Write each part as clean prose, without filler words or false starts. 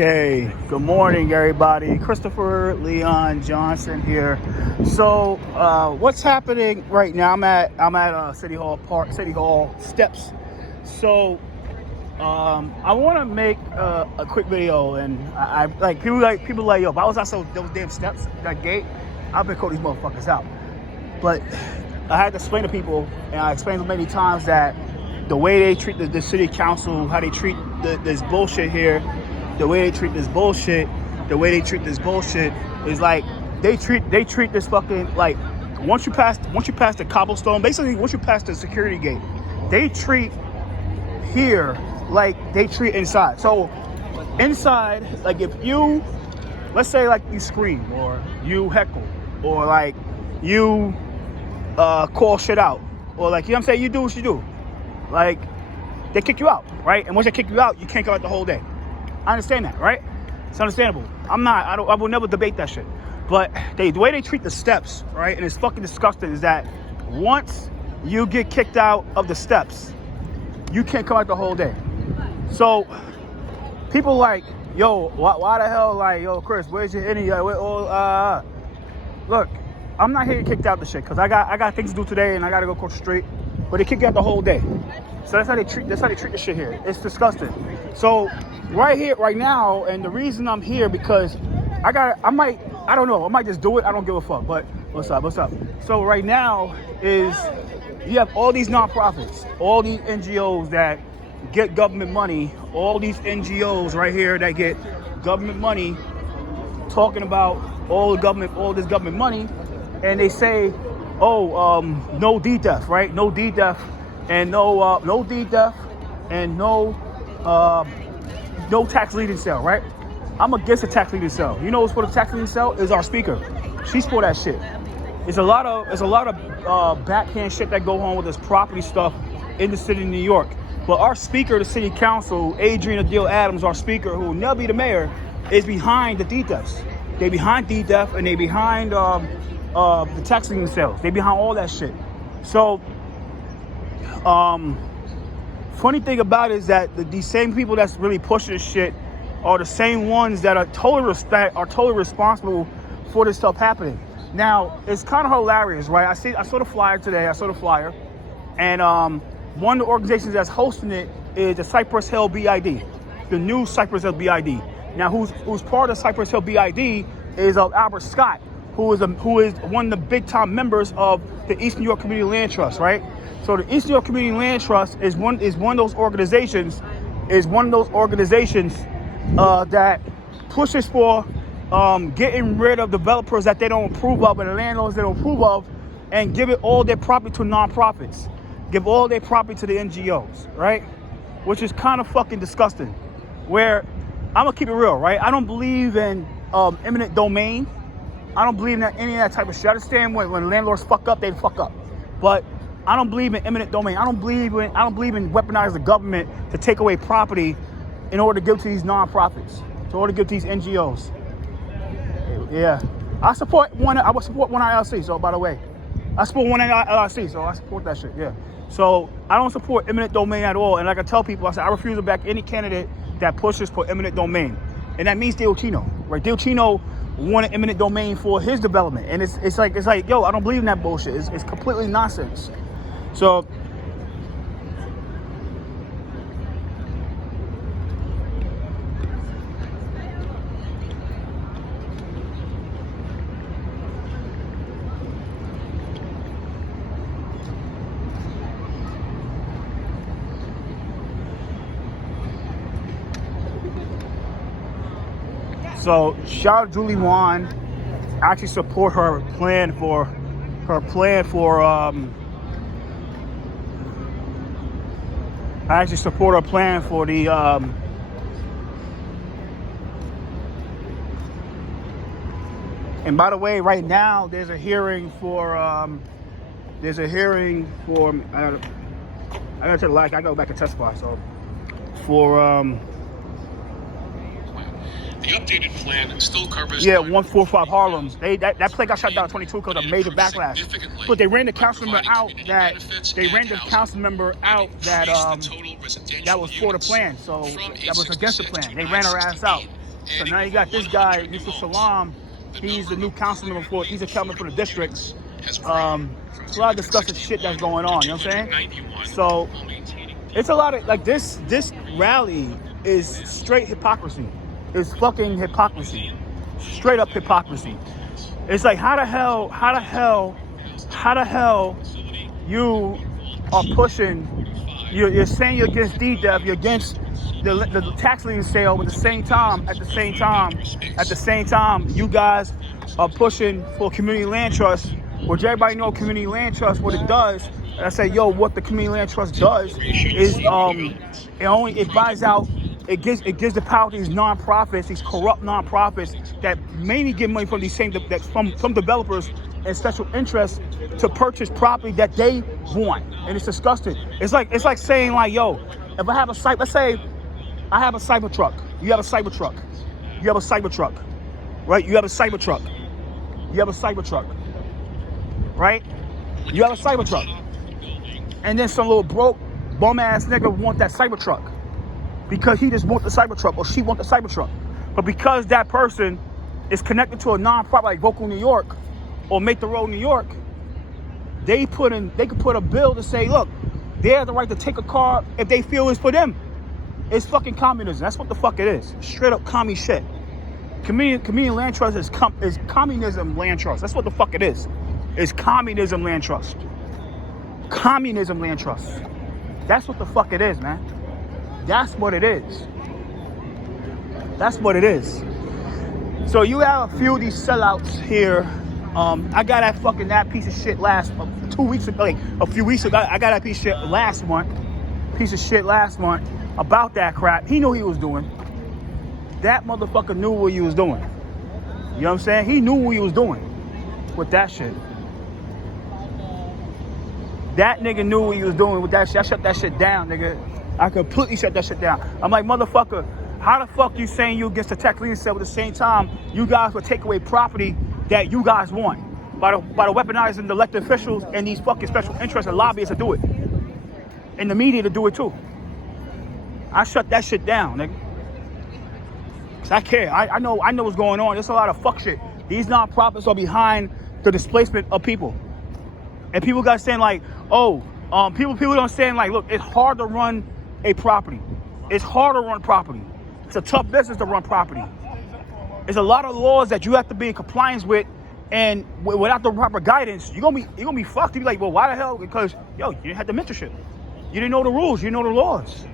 Okay, good morning, everybody. Christopher Leon Johnson here. So, what's happening right now? I'm at City Hall Park, City Hall steps. So, I want to make a quick video, and I people like yo. If I was outside those damn steps, that gate, I've been calling these motherfuckers out. But I had to explain to people, and I explained many times that the way they treat the city council, how they treat this bullshit here. The way they treat this bullshit is like they treat this fucking like once you pass the cobblestone, basically once you pass the security gate, they treat here like they treat inside. So inside, like if you, let's say like you scream or you heckle or like you call shit out or like, you know what I'm saying, you do what you do, like they kick you out, right? And once they kick you out, you can't go out the whole day. I understand that, right? It's understandable. I will never debate that shit. But the way they treat the steps, right, and it's fucking disgusting, is that once you get kicked out of the steps, you can't come out the whole day. So people like, yo, why the hell, like, yo, Chris, where's your any? Look, I'm not here to kick out the shit because I got things to do today and I gotta go across the street. But they kick you out the whole day. So that's how they treat the shit here. It's disgusting. So right here, right now, and the reason I'm here because I might just do it. I don't give a fuck. But what's up? So right now is you have all these nonprofits, all these NGOs that get government money, all these NGOs right here that get government money, talking about all this government money, and they say, no DDEF, right? No DDEF and no DDEF and no tax leading cell, right? I'm against the tax leading cell. You know what's for the tax leading cell is our speaker. She's for that shit. There's a lot of backhand shit that go on with this property stuff in the city of New York. But our speaker, the city council, Adriana Deal Adams, our speaker, who will never be the mayor, is behind the DDEFs. They behind DDEF and they behind the tax leading cells. They behind all that shit. So, funny thing about it is that these same people that's really pushing this shit are the same ones that are totally responsible for this stuff happening. Now, it's kind of hilarious, right? I saw the flyer today. And one of the organizations that's hosting it is the Cypress Hill BID, the new Cypress Hill BID. Now, who's part of Cypress Hill BID is Albert Scott, who is one of the big time members of the East New York Community Land Trust, right? So the East New York Community Land Trust is one of those organizations that pushes for getting rid of developers that they don't approve of and landlords they don't approve of, and give it all their property to nonprofits, give all their property to the NGOs, right? Which is kind of fucking disgusting. Where I'm gonna keep it real, right? I don't believe in eminent domain. I don't believe in any of that type of shit. I understand when landlords fuck up, they fuck up. But I don't believe in eminent domain. I don't believe in weaponizing the government to take away property in order to give to these nonprofits, in order to give to these NGOs. Yeah. I would support one LLC, so by the way. I support one LLC, so I support that shit, yeah. So I don't support eminent domain at all. And like I tell people, I refuse to back any candidate that pushes for eminent domain. And that means DiOcchino, right? DiOcchino wanted eminent domain for his development. And it's like, yo, I don't believe in that bullshit. It's completely nonsense. So shout out Julie Wan. I actually support her plan for the and by the way, right now there's a hearing for I gotta tell the lie, I go back and testify. So for the updated plan still covers 145 Harlem. That play got shut down in 22 because of major backlash. But they ran the council member out that that was for the plan. So that was against the plan. They ran her ass out. So now you got this guy, Yusuf Salam. He's the new councilman for. He's a councilman for the district. It's a lot of disgusting shit that's going on. You know what I'm saying? So it's a lot of like this rally is straight hypocrisy. It's fucking hypocrisy. Straight up hypocrisy. It's like how the hell you are pushing, you're saying you're against DDEF, you're against the tax lien sale, but at the same time, you guys are pushing for community land trust, which everybody know community land trust, what it does. And I say, yo, what the community land trust does is it buys out, it gives the power to these nonprofits, these corrupt nonprofits that mainly get money from these same from developers and special interests to purchase property that they want, and it's disgusting. It's like saying like, yo, if I have a site, let's say I have a Cybertruck, you have a Cybertruck, you have a Cybertruck, right? You have a Cybertruck, right? You have a Cybertruck, and then some little broke bum ass nigga want that Cybertruck because he just want the Cybertruck or she want the Cybertruck, but because that person is connected to a nonprofit like Vocal New York or Make the Road New York, they could put a bill to say, look, they have the right to take a car if they feel it's for them. It's fucking communism. That's what the fuck it is. Straight up commie shit. Community land trust is communism land trust. That's what the fuck it is. It's communism land trust. Communism land trust. That's what the fuck it is, man. That's what it is. That's what it is. So you have a few of these sellouts here. I got that piece of shit last 2 weeks ago, like a few weeks ago. I got that piece of shit last month about that crap. He knew what he was doing. That motherfucker knew what he was doing. You know what I'm saying? He knew what he was doing with that shit. That nigga knew what he was doing with that shit. I shut that shit down, nigga. I completely shut that shit down. I'm like, motherfucker, how the fuck you saying you against the tax lien sale at the same time you guys would take away property that you guys want by the weaponizing the elected officials and these fucking special interests and lobbyists to do it, and the media to do it too. I shut that shit down, nigga. Cause I care. I know what's going on. There's a lot of fuck shit. These nonprofits are behind the displacement of people, and people got saying like, oh, people don't understand like, look, it's hard to run a property. It's hard to run property. It's a tough business to run property. There's a lot of laws that you have to be in compliance with, and without the proper guidance, you're gonna be fucked. You be like, well, why the hell? Because yo, you didn't have the mentorship. You didn't know the rules. You didn't know the laws.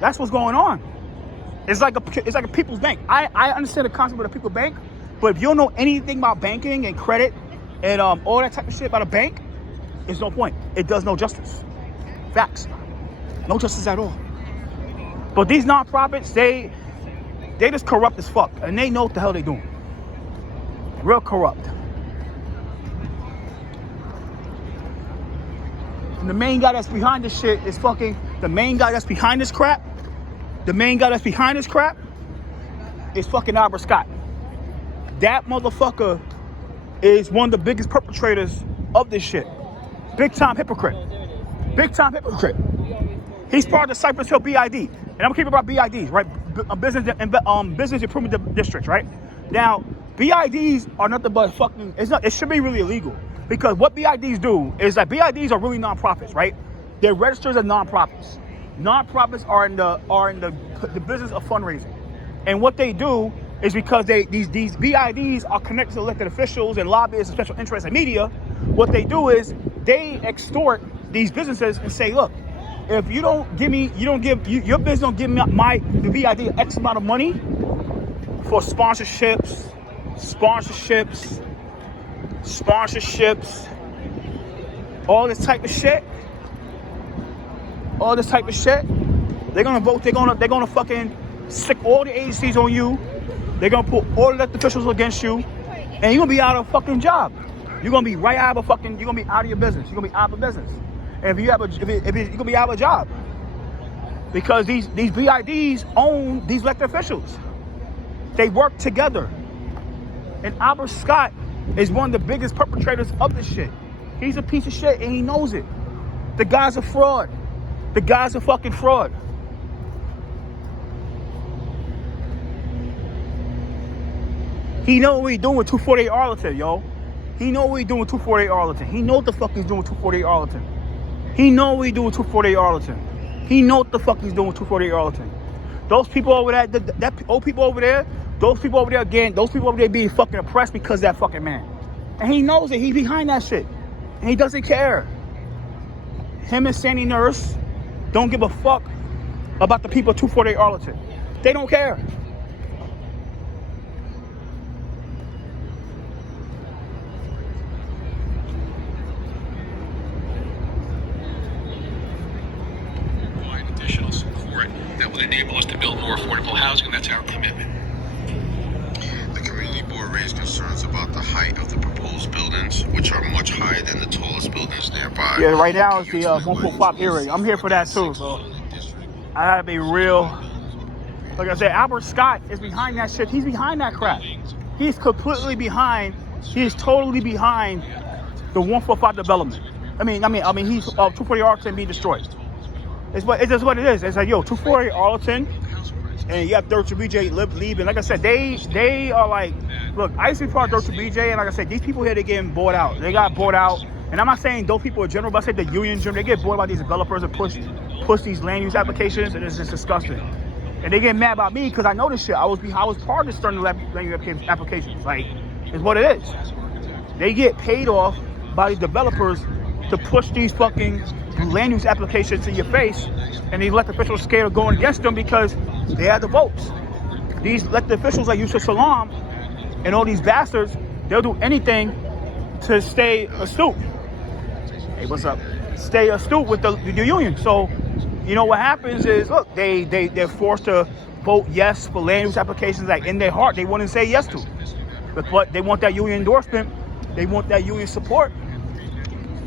That's what's going on. It's like a people's bank. I understand the concept of a people's bank, but if you don't know anything about banking and credit and all that type of shit about a bank, there's no point. It does no justice. Facts. No justice at all. But these nonprofits, they just corrupt as fuck, and they know what the hell they doing. Real corrupt. And the main guy that's behind this shit is the main guy that's behind this crap. The main guy that's behind this crap is fucking Albert Scott. That motherfucker is one of the biggest perpetrators of this shit. Big time hypocrite. Big time hypocrite. He's part of the Cypress Hill BID. And I'm gonna keep it about BIDs, right? Business improvement districts, right? Now, BIDs are nothing but fucking, it should be really illegal. Because what BIDs do is that BIDs are really nonprofits, right? They're registered as nonprofits. Nonprofits are in the business of fundraising. And what they do is because these BIDs are connected to elected officials and lobbyists and special interests and media, what they do is they extort these businesses and say, look, if you don't give me, your business don't give me the BID X amount of money for sponsorships, all this type of shit. They're gonna vote. They're gonna fucking stick all the agencies on you. They're gonna put all the elected officials against you, and you're gonna be out of a fucking job. You're gonna be right out of you're gonna be out of your business. You're gonna be out of business. And you're gonna be out of a job because these BIDs own these elected officials. They work together, and Albert Scott is one of the biggest perpetrators of this shit. He's a piece of shit, and he knows it. The guy's a fraud. The guy's a fucking fraud. He know what he doing with 248 Arlington, yo. He know what he doing with 248 Arlington. He know what the fuck he's doing with 248 Arlington. He know what he doing with 248 Arlington. He know what the fuck he's doing with 248 Arlington. Those people over there, that old people over there, those people over there again, those people over there being fucking oppressed because of that fucking man. And he knows it. He behind that shit. And he doesn't care. Him and Sandy Nurse don't give a fuck about the people of 248 Arlington. They don't care. Additional support that would enable us to build more affordable housing. That's our commitment. The community board raised concerns about the height of the proposed buildings, which are much higher than the tallest buildings nearby. Yeah, right now it's the 145 area. I'm here for that too, so I gotta be real. Like I said, Albert Scott is behind that shit. He's behind that crap. He's completely behind. He's totally behind the 145 development. I mean, he's 240 Arlington being destroyed. It's just what it is. It's like, yo, 240 Arlington, and you have Dirt to BJ leaving. Like I said, they are like, look, I used to be part of Dirt to BJ, and like I said, these people here, they getting bought out. They got bought out, and I'm not saying those people in general, but I said the union, they get bought by these developers and push these land use applications, and it's just disgusting. And they get mad about me because I know this shit. I was part of this starting land use applications. Like, it's what it is. They get paid off by the developers to push these fucking land use applications to your face, and these elected officials scared of going against them because they have the votes. These elected officials like Yusuf Salaam and all these bastards, they'll do anything to stay astute. Hey, what's up? Stay astute with the union. So, you know what happens is, look, they're forced to vote yes for land use applications like in their heart they want to say yes to. But they want that union endorsement, they want that union support.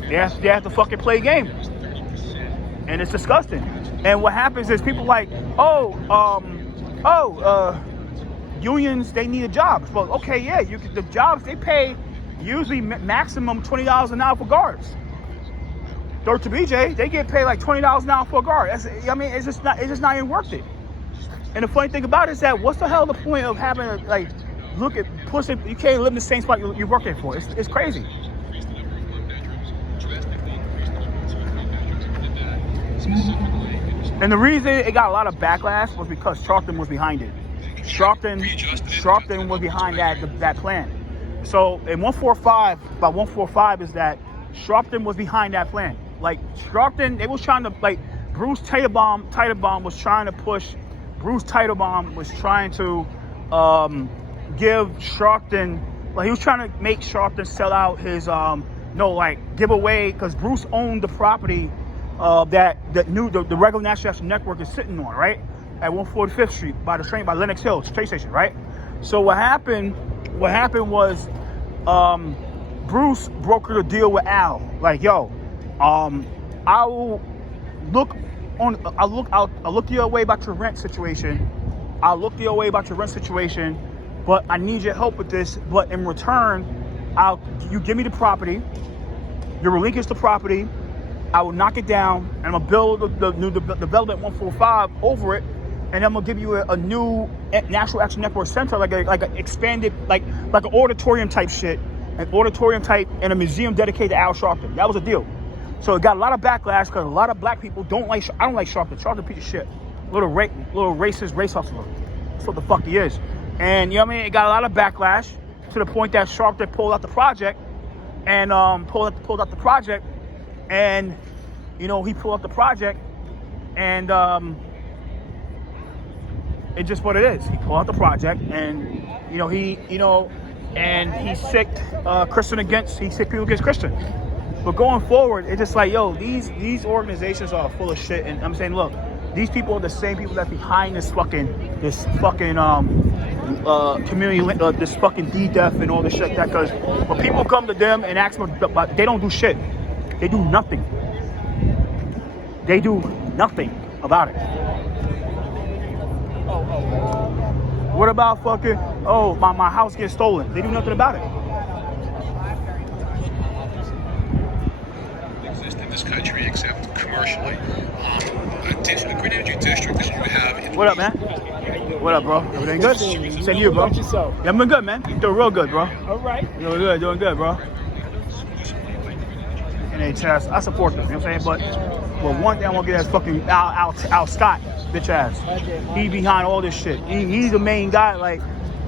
They have to fucking play a game. And it's disgusting. And what happens is people like, unions, they need a job. Well, okay, yeah, the jobs, they pay usually maximum $20 an hour for guards. Dirt to BJ, they get paid like $20 an hour for a guard. It's just not even worth it. And the funny thing about it is that what's the hell the point of having pushing, you can't live in the same spot you're working for. It's crazy. And the reason it got a lot of backlash was because Sharpton was behind it. Sharpton was behind that plan. So in 145, by 145 is that Sharpton was behind that plan. Like Sharpton, they was trying to, like, Bruce Teitelbaum was trying to push. Bruce Teitelbaum was trying to give Sharpton, like, he was trying to make Sharpton sell out his give away, because Bruce owned the property that the regular National Network is sitting on, right, at 145th Street by Lenox Hill train station, right. So what happened was Bruce brokered a deal with Al, like, yo, I'll look your way about your rent situation. But I need your help with this. But in return, you give me the property, you relinquish the property, I will knock it down, and I'm gonna build the new development 145 over it, and I'm gonna give you a new National Action Network center, like an expanded, like an auditorium type shit, and a museum dedicated to Al Sharpton. That was a deal. So it got a lot of backlash because a lot of black people don't like. I don't like Sharpton. Sharpton a piece of shit, little racist race hustler. That's what the fuck he is. And you know what I mean? It got a lot of backlash to the point that Sharpton pulled out the project, and pulled out the project, and he pulled out the project, and it's just what it is. He pulled out the project, and he sicked people against Christian. But going forward, it's just like, yo, these organizations are full of shit, and I'm saying, look, these people are the same people that's behind this fucking community, this fucking DDEF and all this shit. That, because when people come to them and ask them, but they don't do shit. They do nothing. They do nothing about it. What about fucking, my house gets stolen? They do nothing about it. Exist in this country except commercially. The Green Energy District is going to have. What up, man? You're going What up, bro? Everything good? Same to you, bro. How about yourself? Yeah, I'm doing good, man. You doing real good, bro. All right. Doing good, bro. And they Chaz, I support them, you know what I'm saying? But one thing I want to get is fucking Al Scott, bitch ass. He behind all this shit. He's the main guy, like,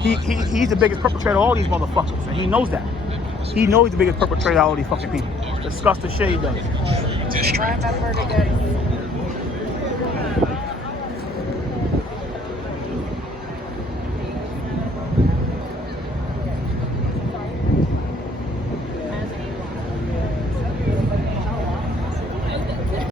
he's the biggest perpetrator of all these motherfuckers, and he knows that. He knows he's the biggest perpetrator of all these fucking people. Disgusting shit he does. District. Remember to get